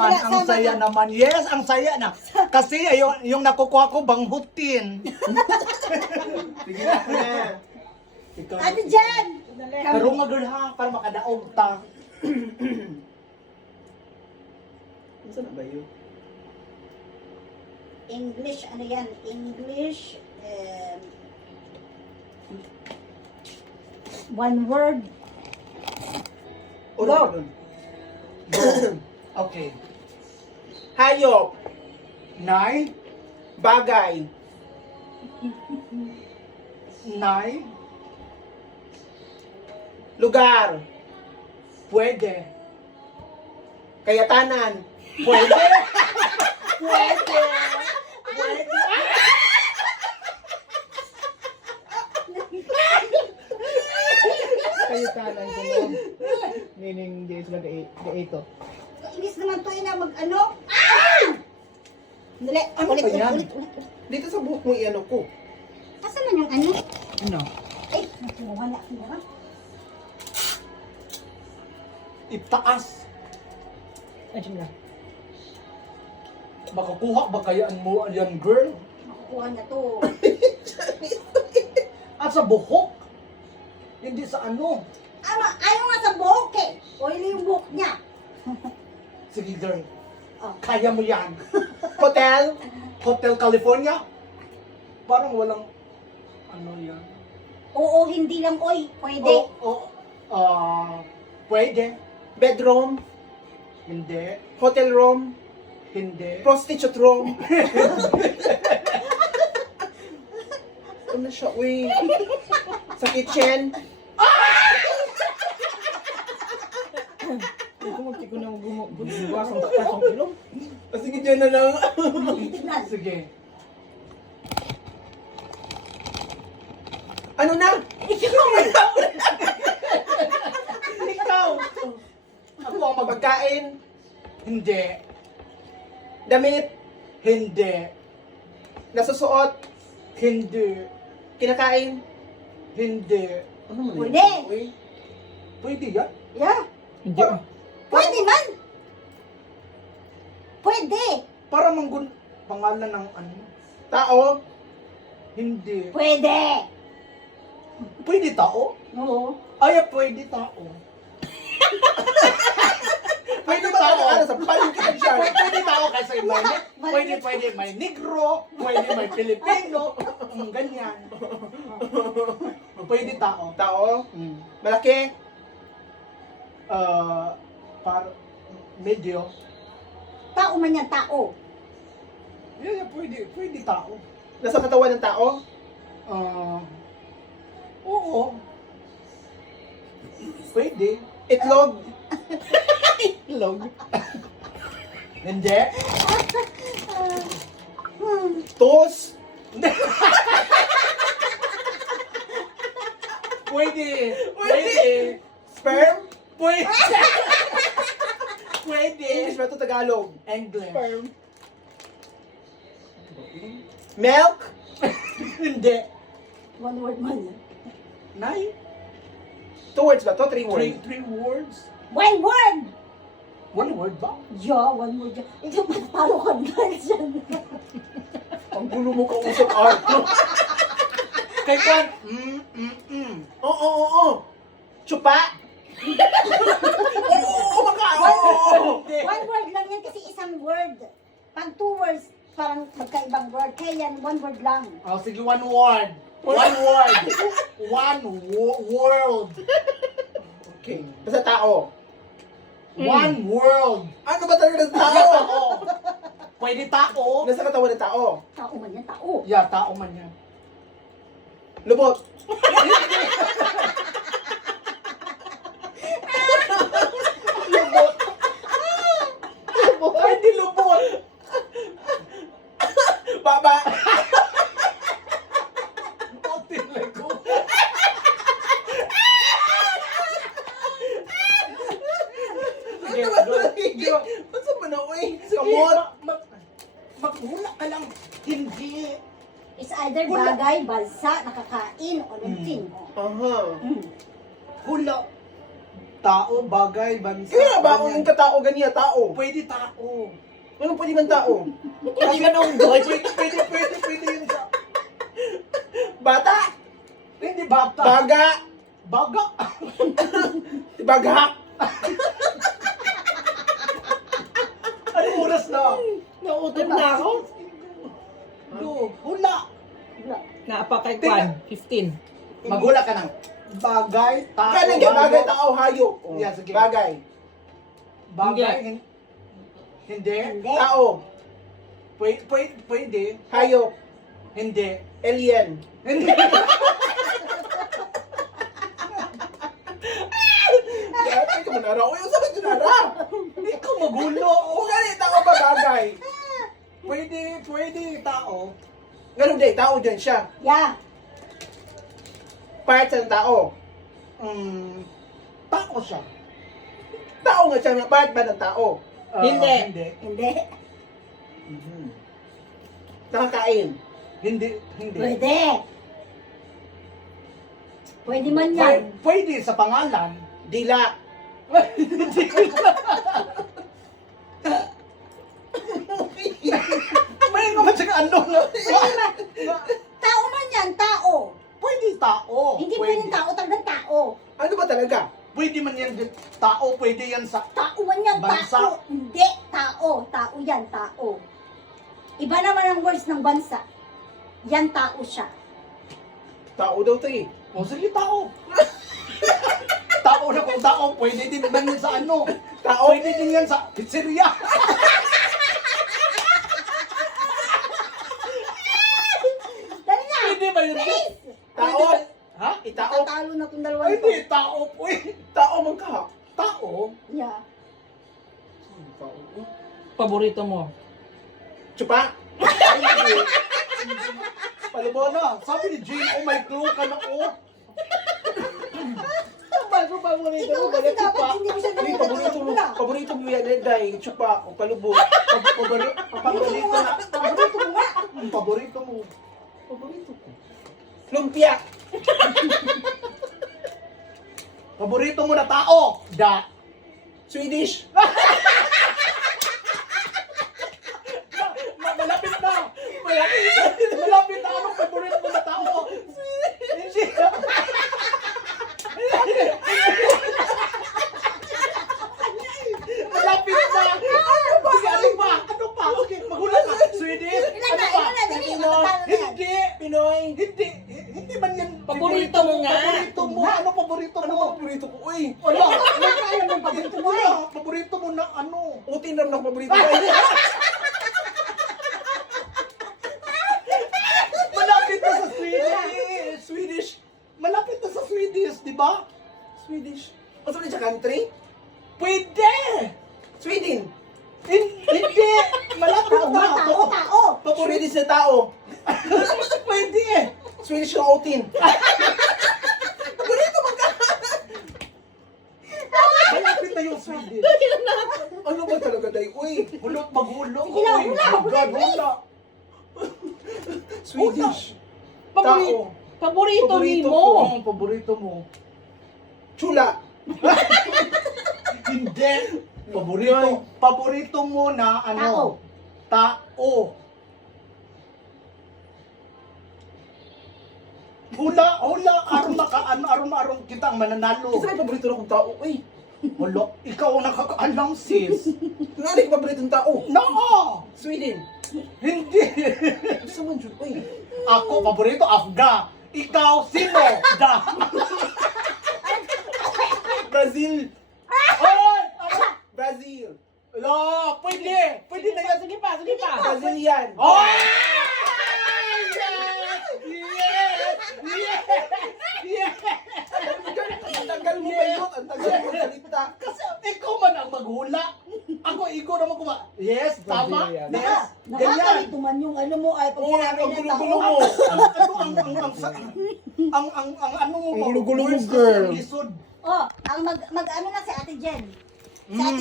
naman, ang saya naman. Yes, ang saya na. Kasi yung nakukuha ko, banghutin. Sige na, ako na. Ikaw. Ano dyan? Pero nga girl ha, para makadaog ta. Saan na ba yun? English, ano yan? English, one word. Go! Okay. Hayop, Nay, bagay, nay, lugar, pwede. kayatanan, Pwede. Pwede. Pwede. Kayutanan ko lang. Meaning, di sila ito. Inis naman to ina mag-ano. Ah! Dali, Ano ulit, ba ulit, yan? ulit, ulit. Dito sa buhok mo i-ano ko. Asan man yung ano? Ano? Ay, wala ko na. Itaas. Ayun na. Makakuha ba kayaan mo yan, girl? Makukuha na to. At sa buhok. Hindi sa ano. Ayaw nga sa buhok eh. Oily yung buhok niya. Sige, girl. Oh. Kaya mo yan. Hotel, Hotel California? Parang walang... Ano yan? Oo, hindi lang oy. Pwede. Pwede. bedroom, Hindi. hotel room, Hindi. prostitute room. Ano siya, uy? Sa kitchen, Ito magtiko na gumawa sa takasong ilong. sige dyan na lang. Tignan. Sige. Ano na? Ikaw! Ako ang mag... Pagkain, Hindi. damit, Hindi. nasusuot, Hindi. kinakain. Hindi. Ano mo Pwede. Uy, Pwede yan? Yeah. Hindi. Pwede man. Pwede. Para manggun... Pangalan ng ano? tao, Hindi. Pwede. Pwede tao? Oo. Ay, pwede tao. pwede ba tayo ano sa palikan siya? Pwede tao kasi pwede may negro, pwede may Pilipino, ganyan. Pwede tao. Tao, Mm. malaki, Para medyo. Tao man yan, tao. Yeah, pwede tao. nasa katawan ng tao, Oo. Pwede. itlog, Log. Hindi. toast, Pwede. Pwede. sperm, Pwede. Pwede. English ba ito Tagalog? English. Milk, Hindi. One word man yan. Nine? 2 words ba ito? 3 words? Three words? One word. One word ba? Yeah, one word yan. Ito matalo ka na dyan. Ang gulo mo kausap, Art. Kay Kwan. Oo. Chupa. Oo, oo. One word lang yan kasi isang word. Pag two words, parang magkaibang word. Kaya yan, one word lang. Oh, sige, one word. One word. World. Okay. Basta tao. One world. Ano ba talaga ng tao? Tao. Pwede tao. Nasa katawan ng tao. Tao man yan, tao. Yeah, tao man yan. Lubot. Lubot. Pwede lubot. Baba. Talaga. Ano ba ito? Ano sa manaoy? Kamot. Maghula ka lang. Hindi. It's either bagay, balsa, nakakain, o lunting. Aha. Mm. Hula. Tao, bagay, bansa. Kaya ba ganyan. ang katao ganiya tao? Pwede tao. Anong pwede man tao? Pwede ka nung pwede yun sa... Bata, Hindi bata. baga, Baga. bagak. Anong oras na? Nautot na ako. Hula. Naapa kay Kwan, 15. Maghula ka ng bagay, tao, Kaya nga bagay, tao, hayop. Yeah, sige. Bagay, Bagay. Hindi. Hindi. tao, Pwede. hayop, Hindi. alien. Hindi. Ay, ka manara. Uy, ang sabi nara. Ikaw magulo. O gani, tao ba bagay? Pwede tao. Ganun din, tao din siya. Yeah. Part ng tao. Tao siya. Tao nga siya, part ba ng tao? Hindi. Hindi. Nakakain. Hindi. Pwede. Pwede man yan. Pwede sa pangalan. Dila. May naman siya ano na. Tao man yan, tao. Pwede tao. Hindi pwedeng tao, talagang tao. Ano ba talaga? Pwede man yan tao. Pwede yan sa... Tao man yan, Bansa. tao. Hindi, tao. Tao yan, tao. Iba naman ang words ng bansa. Yan tao siya. Tao daw to eh. O sige, tao. Tao na kung tao. Pwede din man yan sa ano. Tao? Pwede din yan sa pizzeria. Dali na! Pwede ba yun? Please! Tao? Ha? Itao? Tatalo na itong dalawa Ay, nito. hindi. Tao po eh. Tao man ka. Tao? Yeah. Paborito mo. Chupa? Palabo na. Sabi ni Jane, oh my clue ka na oh. Bago paborito Ikaw kasi dapat hindi mo siya Hindi, nakikita sa pula. paborito mo yan, Day. Chupa o palubo. Paborito na. Paborito mo nga. Ang paborito mo. Paborito ko. Lumpia. Paborito mo na tao. Da. Swedish. Malapit na. Malapit na. Anong paborito mo na tao? Hindi. Malapit na. Ano ba? Ano pa? Ano pa? Okay, maghula ka. Swedish? Ilan na, Ano pa? ilan na, dali. Latino. Matatalo na yan. Hindi. Pinoy. Hindi. Hindi man yan. Paborito mo nga. Paborito mo. Ano paborito Ano mo? ang paborito ko? Uy, Wala. Alam mo, paborito mo eh. Wala. Paborito mo na ano? utin lang ng paborito ko. Malapit na sa Swedish. Swedish. Malapit na sa Swedish, di ba? Swedish. Ano sa siya country? Pwede! Sweden. Hindi! Malapit Tao nga, na. tao, tao. Swedish na tao. Pwede! Swedish na utin. Paborito mo ka. Malapit na yung Swedish. Ano ba talaga, Day? Uy, Hulot maghulog. Sige na, Uy, hula, my hula, God, hula. Swedish. Paborito. Tao. Paborito Paborito mo. ko. Ang paborito mo. Chula. Hindi. Paborito mo na ano? Tao. Hula, aron kita ang mananalo. Isa na paborito na kong tao. Uy, Wala, ikaw ang nakakaalam, sis. ano yung paborito ng tao? No! Sweden. Hindi. Gusto mo, Jun? Uy, Ako, paborito, Afga. Ikaw, sino? Da. Brazil. Oy! Ano? Brazil. No, pwede. Pwede na yan. Sige pa, sige pa. Brazilian. Oh! Yes! Yes! Yes! Ang tagal mo ba yun? Ang tagal mo salita. Kasi ikaw man ang maghula. Ako naman kuma. Yes, tama. Brazilian. Yes. Ganyan. Nakakalito man yung ano mo ay pag Oo, sinabi ang ng gulo-gulo tao. mo. Ang ano mo. Ang gulo-gulo mo, words kasi girl. ang lisod. Oh, ang mag ano na si Ate Jen. Si Ate